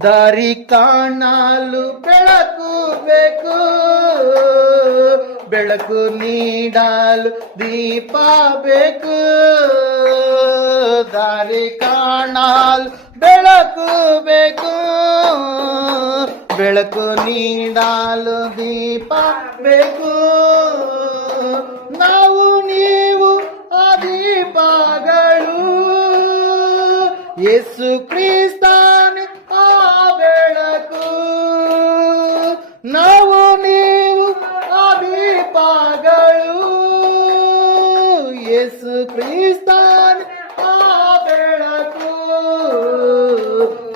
ದಾರಿ ಕಾಣಲು ಬೆಳಕು ಬೇಕು. ಬೆಳಕು ನೀಡಲು ದೀಪ ಬೇಕು. ದಾರಿ ಕಾಣಲು ಬೆಳಕು ಬೇಕು. ಬೆಳಕು ನೀಡಲು ದೀಪ ಬೇಕು. ನಾವು ನೀವು ಆ ದೀಪಗಳು ಯೇಸು ಕ್ರಿಸ್ತಾನೆ ಕ್ರಿಸ್ತಾನೆ ಆ ಬೆಳಕು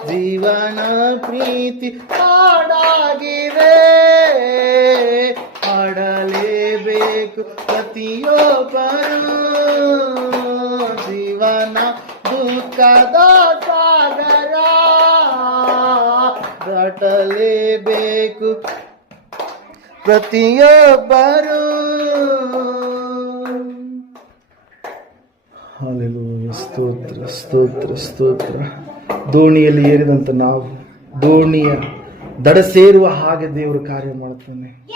ಜೀವನ ಪ್ರೀತಿ ಹಾಡಾಗಿದೆ. ಹಾಡಲೇಬೇಕು ಪ್ರತಿಯೊಬ್ಬರು ಜೀವನ ದುಃಖದ ಸಾಗರ. ದಾಟಲೇಬೇಕು ಪ್ರತಿಯೊಬ್ಬರು ಸ್ತೋತ್ರ ಸ್ತೋತ್ರ ಸ್ತೋತ್ರ. ದೋಣಿಯಲ್ಲಿ ಏರಿದಂತ ನಾವು, ದೋಣಿಯ ದಡ ಸೇರುವ ಹಾಗೆ ದೇವರು ಕಾರ್ಯ ಮಾಡುತ್ತಾನೆ.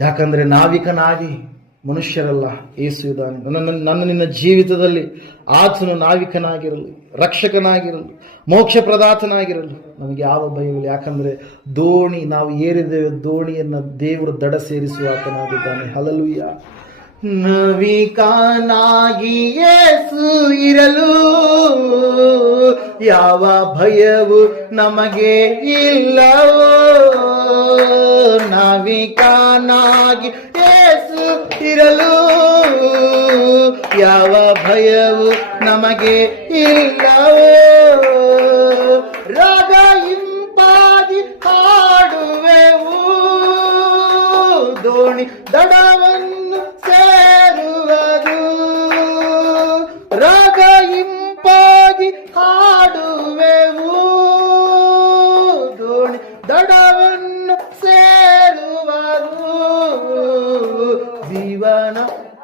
ಯಾಕಂದ್ರೆ ನಾವಿಕನಾಗಿ ಮನುಷ್ಯರಲ್ಲ, ಏಸು ಇದ್ದಾನೆ. ನನ್ನ ನನ್ನ, ನಿನ್ನ ಜೀವಿತದಲ್ಲಿ ಆತನು ನಾವಿಕನಾಗಿರಲು, ರಕ್ಷಕನಾಗಿರಲು ಮೋಕ್ಷ ಪ್ರದಾತನಾಗಿರಲು ನಮಗೆ ಯಾವ ಭಯವಿಲ್ಲ. ಯಾಕಂದ್ರೆ ದೋಣಿ, ನಾವು ಏರಿದ್ದೇವೆ ದೋಣಿಯನ್ನು ದೇವರು ದಡ ಸೇರಿಸುವ ಆತನಾಗಿದ್ದಾನೆ. ಹಲಲುಯ್ಯ ನವಿಕಾನಾಗಿ ಯೇಸು ಇರಲು ಯಾವ ಭಯವು ನಮಗೆ ಇಲ್ಲವೋ? ನವಿಕಾನಾಗಿ ಯೇಸು ಇರಲು ಯಾವ ಭಯವು ನಮಗೆ ಇಲ್ಲವೋ? ರಾಗ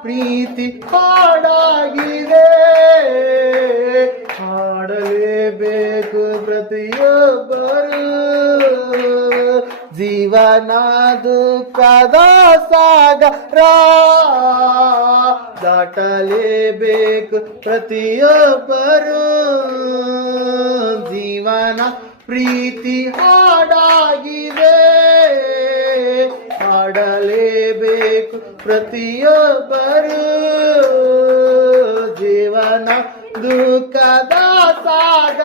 ಪ್ರೀತಿ ಹಾಡಾಗಿದೆ. ಹಾಡಲೇಬೇಕು ಪ್ರತಿಯೊಬ್ಬರು. ಜೀವನ ದುಃಖದ ಸಾಗರ. ದಾಟಲೇಬೇಕು ಪ್ರತಿಯೊಬ್ಬರು. ಜೀವನ ಪ್ರೀತಿ ಹಾಡಾಗಿದೆ ಪ್ರತಿಯೊಬ್ಬರು ಜೀವನ ದುಃಖದ ಸಾಗ